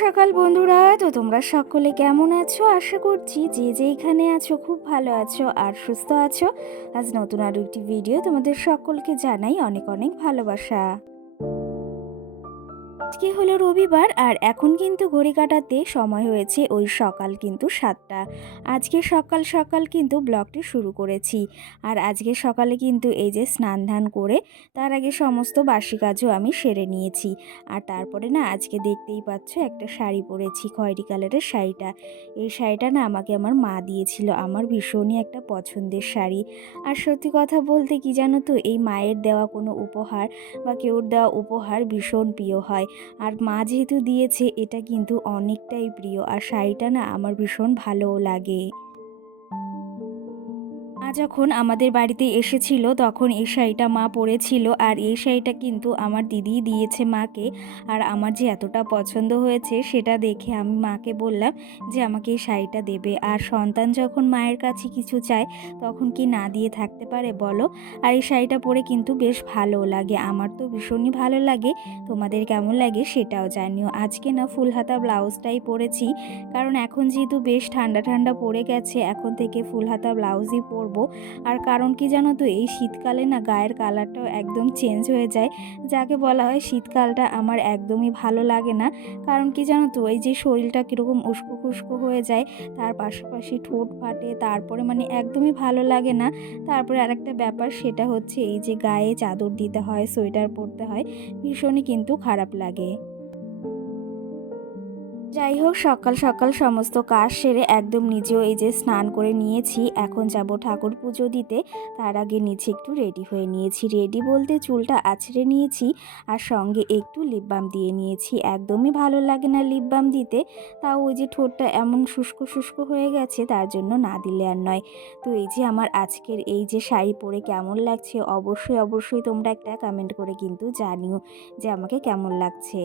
সকাল বন্ধুরা। তো তোমরা সকলে কেমন আছো? আশা করছি যে যেইখানে আছো খুব ভালো আছো আর সুস্থ আছো। আজ নতুন আরো একটি ভিডিও তোমাদের সকলকে জানাই অনেক অনেক ভালোবাসা। আজকে হলো রবিবার আর এখন কিন্তু ঘড়ি কাটাতে সময় হয়েছে ওই সকাল কিন্তু 7টা। আজকে সকাল সকাল কিন্তু ব্লগটি শুরু করেছি। আর আজকে সকালে কিন্তু এই যে স্নান ধান করে তার আগে সমস্ত বাসি কাজও আমি সেরে নিয়েছি। আর তারপরে না আজকে দেখতেই পাচ্ছ একটা শাড়ি পরেছি, খয়েরি কালারের শাড়িটা। এই শাড়িটা না আমাকে আমার মা দিয়েছিল, আমার ভীষণই একটা পছন্দের শাড়ি। আর সত্যি কথা বলতে কি জানো তো, এই মায়ের দেওয়া কোনো উপহার বা কেউর দেওয়া উপহার ভীষণ প্রিয় হয়। আর মা যেহেতু দিয়েছে এটা কিন্তু অনেকটাই প্রিয়, আর শাড়িটা না আমার ভীষণ ভালোও লাগে। মা যখন আমাদের বাড়িতে এসেছিল তখন এই শাড়িটা মা পরেছিল, আর এই শাড়িটা কিন্তু আমার দিদি দিয়েছে মাকে। আর আমার যে এতটা পছন্দ হয়েছে সেটা দেখে আমি মাকে বললাম যে আমাকে এই শাড়িটা দেবে। আর সন্তান যখন মায়ের কাছে কিছু চায় তখন কি না দিয়ে থাকতে পারে বলো। আর এই শাড়িটা পরে কিন্তু বেশ ভালোও লাগে, আমার তো ভীষণই ভালো লাগে। তোমাদের কেমন লাগে সেটাও জানিও। আজকে না ফুল হাতা ব্লাউজটাই পরেছি, কারণ এখন যেহেতু বেশ ঠান্ডা ঠান্ডা পড়ে গেছে, এখন থেকে ফুল হাতা ব্লাউজই পরবো। আর কারণ কি জানো তো, এই শীতকালে না গায়ের কালারটাও একদম চেঞ্জ হয়ে যায়, যাকে বলা হয় শীতকালটা আমার একদমই ভালো লাগে না। কারণ কি জানো তো, এই যে শরীরটা কীরকম উস্কো খুস্কো হয়ে যায়, তার পাশাপাশি ঠোঁট ফাটে, তারপরে মানে একদমই ভালো লাগে না। তারপরে আরেকটা ব্যাপার সেটা হচ্ছে এই যে গায়ে চাদর দিতে হয়, সোয়েটার পরতে হয়, ভীষণই কিন্তু খারাপ লাগে। যাই হোক, সকাল সকাল সমস্ত কাজ সেরে একদম নিজেও এই যে স্নান করে নিয়েছি, এখন যাব ঠাকুর পুজো দিতে। তার আগে নিচে একটু রেডি হয়ে নিয়েছি, রেডি বলতে চুলটা আঁচড়ে নিয়েছি আর সঙ্গে একটু লিপ বাম দিয়ে নিয়েছি। একদমই ভালো লাগে না লিপ বাম দিতে, তাও ওই যে ঠোঁটটা এমন শুষ্ক শুষ্ক হয়ে গেছে, তার জন্য না দিলে আর নয়। তো এই যে আমার আজকের এই যে শাড়ি পরে কেমন লাগছে, অবশ্যই অবশ্যই তোমরা একটা কমেন্ট করে কিন্তু জানিও যে আমাকে কেমন লাগছে।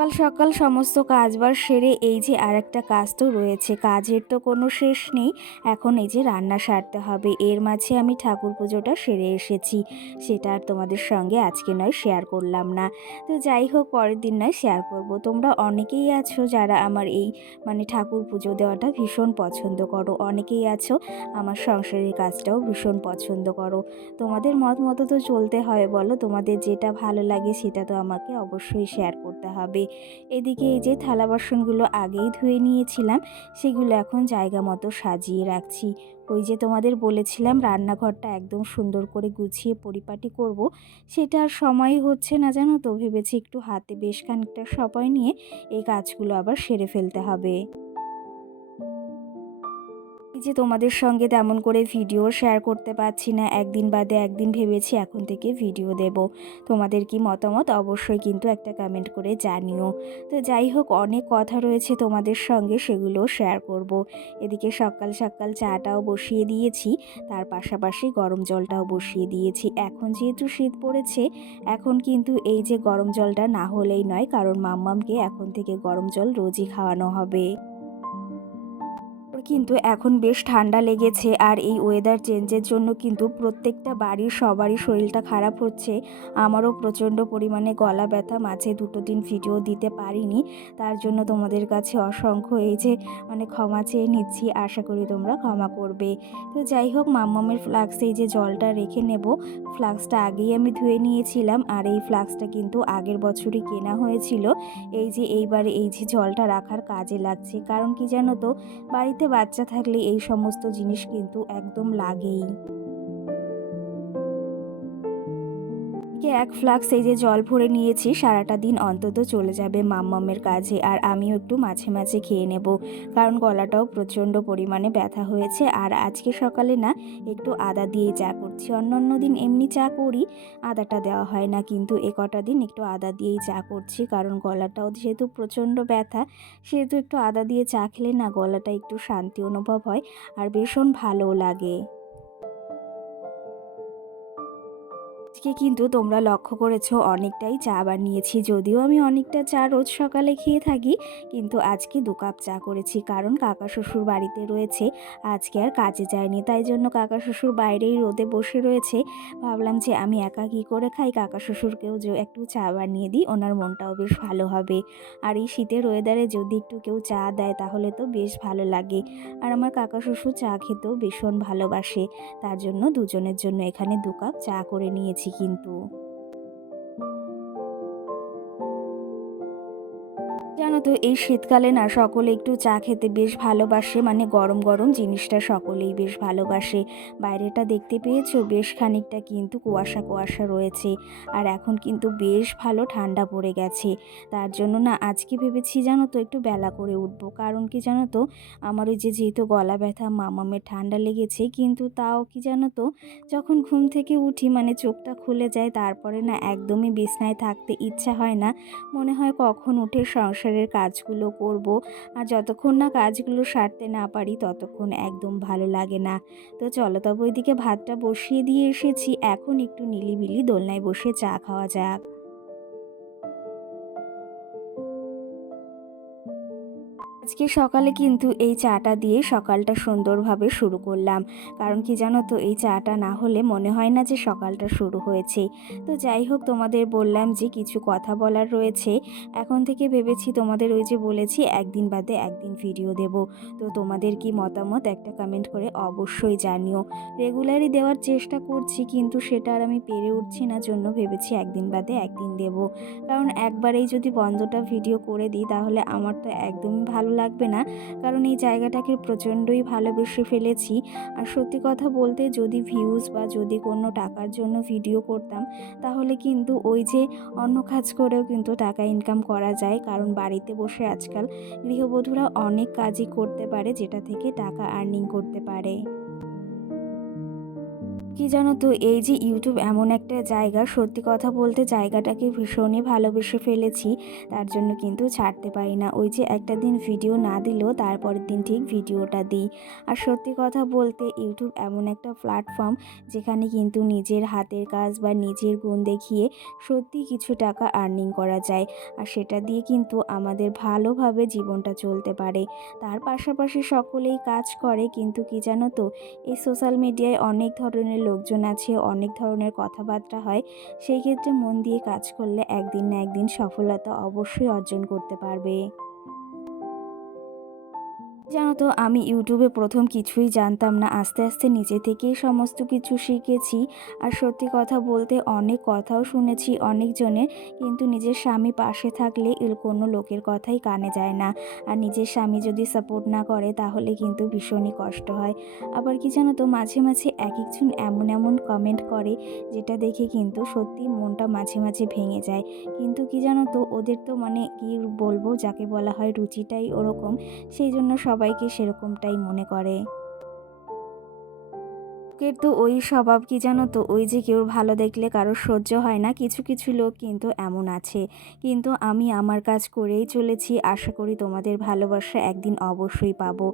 সকাল সকাল সমস্ত কাজবাজ সেরে এই যে আরেকটা কাজ তো রয়েছে, কাজের তো কোনো শেষ নেই। এখন এই যে রান্না সারতে হবে, এর মাঝে আমি ঠাকুর পুজোটা সেরে এসেছি, সেটা আর তোমাদের সঙ্গে আজকে নয় শেয়ার করলাম না। তো যাই হোক, পরের দিন নয় শেয়ার করব। তোমরা অনেকেই আছো যারা আমার এই মানে ঠাকুর পুজো দেওয়াটা ভীষণ পছন্দ করো, অনেকেই আছো আমার সংসারের কাজটাও ভীষণ পছন্দ করো। তোমাদের মত মতো তো চলতে হয় বলো, তোমাদের যেটা ভালো লাগে সেটা তো আমাকে অবশ্যই শেয়ার করতে হবে। এদিকে এই যে থালা বাসনগুলো আগেই ধুয়ে নিয়েছিলাম, সেগুলো এখন জায়গা মতো সাজিয়ে রাখছি। ওই যে তোমাদের বলেছিলাম রান্নাঘরটা একদম সুন্দর করে গুছিয়ে পরিপাটি করব, সেটা আর সময়ই হচ্ছে না জানো তো। ভেবেছি একটু হাতে বেশ খানিকটা সময় নিয়ে এই কাজগুলো আবার সেরে ফেলতে হবে। এই যে তোমাদের সঙ্গে তেমন করে ভিডিও শেয়ার করতে পারছি না, একদিন বাদে একদিন ভেবেছি এখন থেকে ভিডিও দেব। তোমাদের কি মতামত অবশ্যই কিন্তু একটা কমেন্ট করে জানিও। তো যাই হোক, অনেক কথা রয়েছে তোমাদের সঙ্গে, সেগুলো শেয়ার করব। এদিকে সকাল সকাল চাটাও বসিয়ে দিয়েছি, তার পাশাপাশি গরম জলটাও বসিয়ে দিয়েছি। এখন যেহেতু শীত পড়েছে, এখন কিন্তু এই যে গরম জলটা না হলেই নয়, কারণ মাম্মামকে এখন থেকে গরম জল রোজই খাওয়ানো হবে। ওর কিন্তু এখন বেশ ঠান্ডা লেগেছে, আর এই ওয়েদার চেঞ্জের জন্য কিন্তু প্রত্যেকটা বাড়ির সবারই শরীরটা খারাপ হচ্ছে। আমারও প্রচণ্ড পরিমাণে গলা ব্যথা, মাঝে 2 দিন ভিডিও দিতে পারিনি, তার জন্য তোমাদের কাছে অসংখ্য এই যে মানে ক্ষমা চেয়ে নিচ্ছি, আশা করি তোমরা ক্ষমা করবে। তো যাই হোক, মাম্মামের ফ্লাক্সে এই যে জলটা রেখে নেব, ফ্লাক্সটা আগেই আমি ধুয়ে নিয়েছিলাম, আর এই ফ্লাক্সটা কিন্তু আগের বছরই কেনা হয়েছিল। এই যে এইবারে এই যে জলটা রাখার কাজে লাগছে, কারণ কি জানো তো, বাড়িতে বাচ্চা থাকলে এই সমস্ত জিনিস কিন্তু একদম লাগেই। এক ফ্লাক্স এই যে জল ভরে নিয়েছি, সারাটা দিন অন্তত চলে যাবে মাম্মামের কাজে, আর আমিও একটু মাঝে মাঝে খেয়ে নেব, কারণ গলাটাও প্রচণ্ড পরিমাণে ব্যথা হয়েছে। আর আজকে সকালে না একটু আদা দিয়ে চা করছি, অন্য দিন এমনি চা করি, আদাটা দেওয়া হয় না, কিন্তু কটা দিন একটু আদা দিয়েই চা করছি, কারণ গলাটাও যেহেতু প্রচণ্ড ব্যথা, সেহেতু একটু আদা দিয়ে চা খেলে না গলাটা একটু শান্তি অনুভব হয় আর ভীষণ ভালোও লাগে। আজকে কিন্তু তোমরা লক্ষ্য করেছো অনেকটাই চা বানিয়েছি, যদিও আমি অনেকটা চা রোজ সকালে খেয়ে থাকি, কিন্তু আজকে 2 কাপ চা করেছি কারণ কাকা শ্বশুর বাড়িতে রয়েছে। আজকে আর কাজে যায়নি, তাই জন্য কাকা শ্বশুর বাইরেই রোদে বসে রয়েছে। ভাবলাম যে আমি একা কী করে খাই, কাকা শ্বশুরকেও যে একটু চা বানিয়ে দিই, ওনার মনটাও বেশ ভালো হবে। আর এই শীতের ওয়েদারে যদি একটু কেউ চা দেয় তাহলে তো বেশ ভালো লাগে। আর আমার কাকা শ্বশুর চা খেতেও ভীষণ ভালোবাসে, তার জন্য দুজনের জন্য এখানে 2 কাপ চা করে নিয়েছি কিন্তু। জানো তো এই শীতকালে না সকলে একটু চা খেতে বেশ ভালোবাসে, মানে গরম গরম জিনিসটা সকলেই বেশ ভালোবাসে। বাইরেটা দেখতে পেয়েছো, বেশ খানিকটা কিন্তু কুয়াশা কুয়াশা রয়েছে, আর এখন কিন্তু বেশ ভালো ঠান্ডা পড়ে গেছে। তার জন্য না আজকে ভেবেছি জানো তো একটু বেলা করে উঠবো, কারণ কি জানো তো আমার ওই যে যেহেতু গলা ব্যথা, মামামের ঠান্ডা লেগেছে, কিন্তু তাও কি জানো তো যখন ঘুম থেকে উঠি মানে চোখটা খুলে যায়, তারপরে না একদমই বিছানায় থাকতে ইচ্ছা হয় না। মনে হয় কখন উঠে সংসারের কাজগুলো করব, আর যতক্ষণ না কাজগুলো সারতে না পারি ততক্ষণ একদম ভালো লাগে না। তো চলো তবে ওইদিকে ভাতটা বসিয়ে দিয়ে এসেছি, এখন একটু নিলিবিলি দোলনায় বসে চা খাওয়া যাক। আজকে সকালে কিন্তু এই চাটা দিয়ে সকালটা সুন্দরভাবে শুরু করলাম, কারণ কি জানো তো এই চাটা না হলে মনে হয় না যে সকালটা শুরু হয়েছে। তো যাই হোক, তোমাদের বললাম যে কিছু কথা বলার রয়েছে। এখন থেকে ভেবেছি তোমাদের ওই যে বলেছি একদিন বাদে একদিন ভিডিও দেব, তো তোমাদের কি মতামত একটা কমেন্ট করে অবশ্যই জানিও। রেগুলারই দেওয়ার চেষ্টা করছি, কিন্তু সেটা আর আমি পেরে উঠছি না, জন্য ভেবেছি একদিন বাদে একদিন দেব। কারণ একবারেই যদি বন্ধটা ভিডিও করে দিই তাহলে আমার তো একদমই ভালো লাগবে না, কারণ এই জায়গাটাকে প্রচণ্ডই ভালোবেসে ফেলেছি। আর সত্যি কথা বলতে যদি ভিউজ বা যদি কোনো টাকার জন্য ভিডিও করতাম তাহলে কিন্তু ওই যে অন্য কাজ করেও কিন্তু টাকা ইনকাম করা যায়, কারণ বাড়িতে বসে আজকাল গৃহবধূরা অনেক কাজই করতে পারে যেটা থেকে টাকা আর্নিং করতে পারে। কি জানো তো এই যে ইউটিউব এমন একটা জায়গা, সত্যি কথা বলতে জায়গাটাকে ভীষণই ভালোবেসে ফেলেছি, তার জন্য কিন্তু ছাড়তে পারি না। ওই যে একটা দিন ভিডিও না দিলেও তারপরের দিন ঠিক ভিডিওটা দিই। আর সত্যি কথা বলতে ইউটিউব এমন একটা প্ল্যাটফর্ম যেখানে কিন্তু নিজের হাতের কাজ বা নিজের গুণ দেখিয়ে সত্যি কিছু টাকা আর্নিং করা যায়, আর সেটা দিয়ে কিন্তু আমাদের ভালোভাবে জীবনটা চলতে পারে। তার পাশাপাশি সকলেই কাজ করে, কিন্তু কি জানো তো এই সোশ্যাল মিডিয়ায় অনেক ধরনের লোকজন আছে, অনেক ধরনের কথাবার্তা হয়। সেই ক্ষেত্রে মন দিয়ে কাজ করলে একদিন না একদিন সফলতা অবশ্যই অর্জন করতে পারবে। জানো তো আমি ইউটিউবে প্রথম কিছুই জানতাম না, আস্তে আস্তে নিজে থেকেই সমস্ত কিছু শিখেছি। আর সত্যি কথা বলতে অনেক কথাও শুনেছি অনেকজনের, কিন্তু নিজের স্বামী পাশে থাকলে কোনো লোকের কথাই কানে যায় না। আর নিজের স্বামী যদি সাপোর্ট না করে তাহলে কিন্তু ভীষণই কষ্ট হয়। আবার কি জানো তো মাঝে মাঝে এক একজন এমন এমন কমেন্ট করে যেটা দেখে কিন্তু সত্যি মনটা মাঝে মাঝে ভেঙে যায়। কিন্তু কি জানো তো ওদের তো মানে কি বলবো, যাকে বলা হয় রুচিটাই ওরকম, সেই জন্য সবাইকে সেরকমটাই মনে করে। লোকের তো ওই স্বভাব কি জানো তো, ওই যে কেউ ভালো দেখলে কারোর সহ্য হয় না, কিছু কিছু লোক কিন্তু এমন আছে। কিন্তু আমি আমার কাজ করেই চলেছি, আশা করি তোমাদের ভালোবাসা একদিন অবশ্যই পাবো।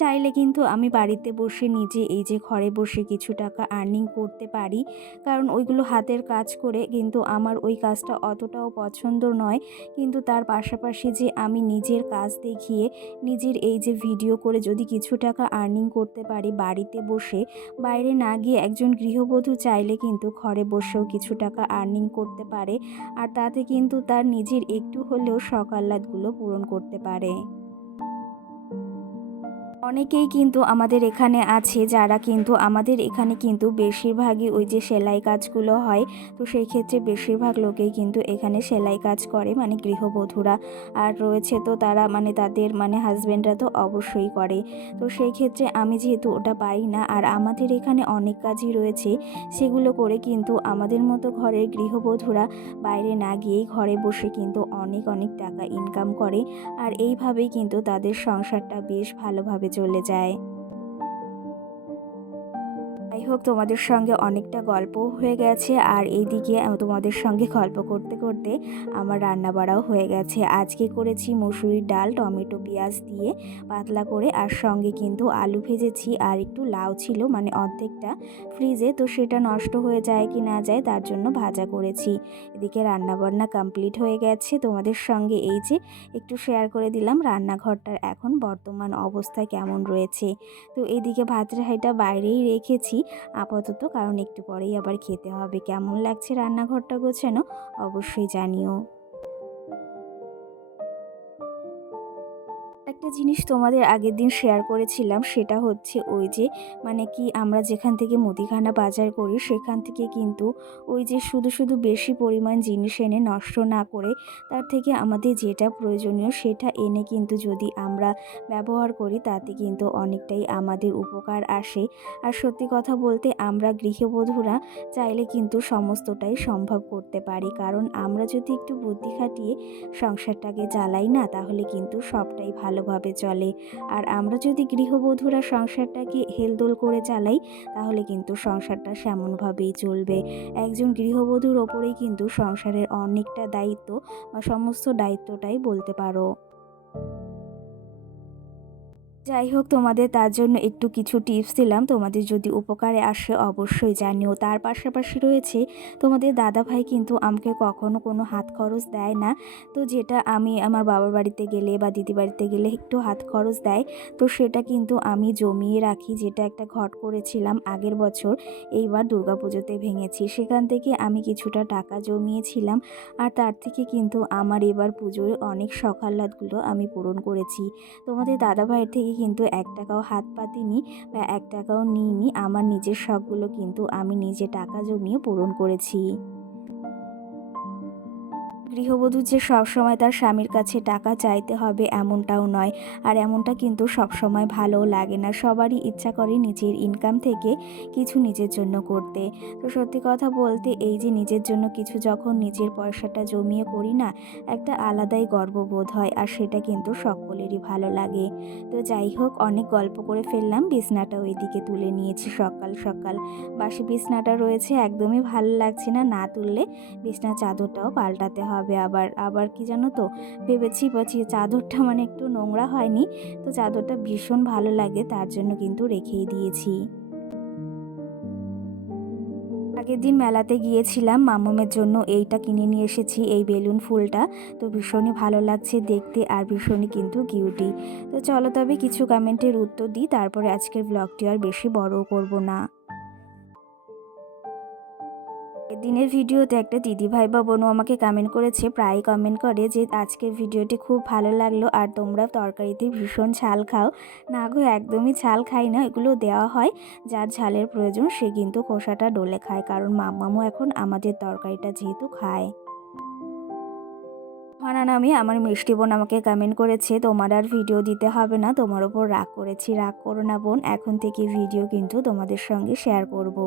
চাইলে কিন্তু আমি বাড়িতে বসে নিজে এই যে ঘরে বসে কিছু টাকা আর্নিং করতে পারি, কারণ ওইগুলো হাতের কাজ করে কিন্তু আমার ওই কাজটা অতটাও পছন্দ নয়। কিন্তু তার পাশাপাশি যে আমি নিজের কাজ দেখিয়ে নিজের এই যে ভিডিও করে যদি কিছু টাকা আর্নিং করতে পারি বাড়িতে বসে, বাইরে না গিয়ে একজন গৃহবধূ চাইলে কিন্তু ঘরে বসেও কিছু টাকা আর্নিং করতে পারে, আর তাতে কিন্তু তার নিজের একটু হলেও শখ আহ্লাদগুলো পূরণ করতে পারে। অনেকেই কিন্তু আমাদের এখানে আছে যারা কিন্তু আমাদের এখানে কিন্তু বেশিরভাগই ওই যে সেলাই কাজগুলো হয়, তো সেই ক্ষেত্রে বেশিরভাগ লোকেই কিন্তু এখানে সেলাই কাজ করে, মানে গৃহবধূরা। আর রয়েছে তো তারা মানে তাদের মানে হাজবেন্ডরা তো অবশ্যই করে। তো সেই ক্ষেত্রে আমি যেহেতু ওটা পারি না, আর আমাদের এখানে অনেক কাজই রয়েছে, সেগুলো করে কিন্তু আমাদের মতো ঘরের গৃহবধূরা বাইরে না গিয়েই ঘরে বসে কিন্তু অনেক অনেক টাকা ইনকাম করে, আর এইভাবেই কিন্তু তাদের সংসারটা বেশ ভালোভাবে চলে যায়। যাই হোক, তোমাদের সঙ্গে অনেকটা গল্পও হয়ে গেছে আর এইদিকে তোমাদের সঙ্গে গল্প করতে করতে আমার রান্না বাড়াও হয়ে গেছে। আজকে করেছি মুসুরির ডাল টমেটো পেঁয়াজ দিয়ে পাতলা করে, আর সঙ্গে কিন্তু আলু ভেজেছি আর একটু লাউ ছিল মানে অর্ধেকটা ফ্রিজে, তো সেটা নষ্ট হয়ে যায় কি না যায় তার জন্য ভাজা করেছি। এদিকে রান্নাবান্না কমপ্লিট হয়ে গেছে, তোমাদের সঙ্গে এই যে একটু শেয়ার করে দিলাম রান্নাঘরটার এখন বর্তমান অবস্থা কেমন রয়েছে। তো এইদিকে ভাতের হাঁড়িটা বাইরেই রেখেছি আপাতত, কারণ একটু পরেই আবার খেতে হবে। কেমন লাগছে রান্নাঘরটা গোছানো অবশ্যই জানিও। একটা জিনিস তোমাদের আগের দিন শেয়ার করেছিলাম, সেটা হচ্ছে ওই যে মানে কি আমরা যেখান থেকে মুদিখানা বাজার করি সেখান থেকে কিন্তু ওই যে শুধু শুধু বেশি পরিমাণ জিনিস এনে নষ্ট না করে তার থেকে আমাদের যেটা প্রয়োজনীয় সেটা এনে কিন্তু যদি আমরা ব্যবহার করি তাতে কিন্তু অনেকটাই আমাদের উপকার আসে। আর সত্যি কথা বলতে আমরা গৃহবধূরা চাইলে কিন্তু সমস্তটাই সম্ভব করতে পারি, কারণ আমরা যদি একটু বুদ্ধি খাটিয়ে সংসারটাকে জ্বালাই না তাহলে কিন্তু সবটাই ভালোভাবে চলে। আর আমরা যদি গৃহবধূরা সংসারটাকে হেলদোল করে চালাই তাহলে কিন্তু সংসারটা সেমনভাবেই চলবে। একজন গৃহবধূর ওপরেই কিন্তু সংসারের অনেকটা দায়িত্ব বা সমস্ত দায়িত্বটাই বলতে পারো। যাই হোক, তোমাদের তার জন্য একটু কিছু টিপস দিলাম, তোমাদের যদি উপকারে আসে অবশ্যই জানিও। তার পাশাপাশি রয়েছে তোমাদের দাদাভাই কিন্তু আমাকে কখনো কোনো হাত খরচ দেয় না, তো যেটা আমি আমার বাবার বাড়িতে গেলে বা দিদি বাড়িতে গেলে একটু হাত খরচ দেয়, তো সেটা কিন্তু আমি জমিয়ে রাখি। যেটা একটা ঘট করেছিলাম আগের বছর, এইবার দুর্গাপুজোতে ভেঙেছি, সেখান থেকে আমি কিছুটা টাকা জমিয়েছিলাম, আর তার থেকে কিন্তু আমার এবার পুজোর অনেক শখ-আহ্লাদগুলো আমি পূরণ করেছি। তোমাদের দাদাভাইয়ের থেকে কিন্তু ১ টাকাও হাত পাতিনি বা ১ টাকাও নিইনি। আমার নিজের শখগুলো কিন্তু আমি নিজে টাকা জমিয়ে পূরণ করেছি। গৃহবধূ যে সবসময় তার স্বামীর কাছে টাকা চাইতে হবে এমনটাও নয়, আর এমনটা কিন্তু সবসময় ভালোও লাগে না। সবারই ইচ্ছা করে নিজের ইনকাম থেকে কিছু নিজের জন্য করতে। তো সত্যি কথা বলতে এই যে নিজের জন্য কিছু যখন নিজের পয়সাটা জমিয়ে করি না, একটা আলাদাই গর্ববোধ হয়, আর সেটা কিন্তু সকলেরই ভালো লাগে। তো যাই হোক, অনেক গল্প করে ফেললাম, বিছনাটাও এদিকে তুলে নিয়েছি সকাল সকাল। বাসি বিছনাটা রয়েছে, একদমই ভালো লাগছে না, না তুললে বিছনার চাদরটাও পাল্টাতে হবে। আবার আবার কি জানো তো, ভেবেছি চাদরটা মানে একটু নোংরা হয়নি, তো চাদরটা ভীষণ ভালো লাগে তার জন্য কিন্তু রেখেই দিয়েছি। আগের দিন মেলাতে গিয়েছিলাম, মাম্মামের জন্য এইটা কিনে নিয়ে এসেছি, এই বেলুন ফুলটা। তো ভীষণই ভালো লাগছে দেখতে আর ভীষণই কিন্তু কিউটি। তো চলো তবে কিছু কমেন্টের উত্তর দিই, তারপরে আজকের ব্লগটি আর বেশি বড়ও করব না। দিনের ভিডিওতে একটা দিদিভাই বা বোনও আমাকে কমেন্ট করেছে, প্রায় কমেন্ট করে যে আজকের ভিডিওটি খুব ভালো লাগলো আর তোমরা তরকারিতে ভীষণ ঝাল খাও। না গো, একদমই ঝাল খাই না, এগুলো দেওয়া হয় যার ঝালের প্রয়োজন সে কিন্তু খোসাটা ডলে খায়, কারণ মাম্মামও এখন আমাদের তরকারিটা যেহেতু খায়। ফারহানা নামে আমার মিষ্টি বোন আমাকে কমেন্ট করেছে, তোমার আর ভিডিও দিতে হবে না, তোমার ওপর রাগ করেছি। রাগ করো না বোন, এখন থেকে ভিডিও কিন্তু তোমাদের সঙ্গে শেয়ার করব।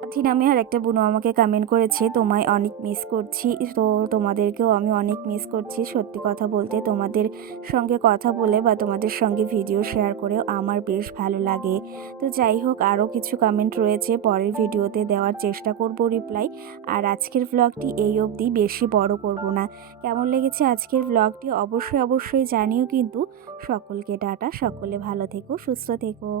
সাথী নামে আর একটা বোনও আমাকে কমেন্ট করেছে, তোমায় অনেক মিস করছি। তো তোমাদেরকেও আমি অনেক মিস করছি। সত্যি কথা বলতে তোমাদের সঙ্গে কথা বলে বা তোমাদের সঙ্গে ভিডিও শেয়ার করেও আমার বেশ ভালো লাগে। তো যাই হোক, আরও কিছু কমেন্ট রয়েছে, পরের ভিডিওতে দেওয়ার চেষ্টা করব রিপ্লাই। আর আজকের ব্লগটি এই অবধি, বেশি বড় করব না। কেমন লেগেছে আজকের ব্লগটি অবশ্যই অবশ্যই জানিও কিন্তু। সকলকে টাটা, সকলে ভালো থেকো, সুস্থ থেকো।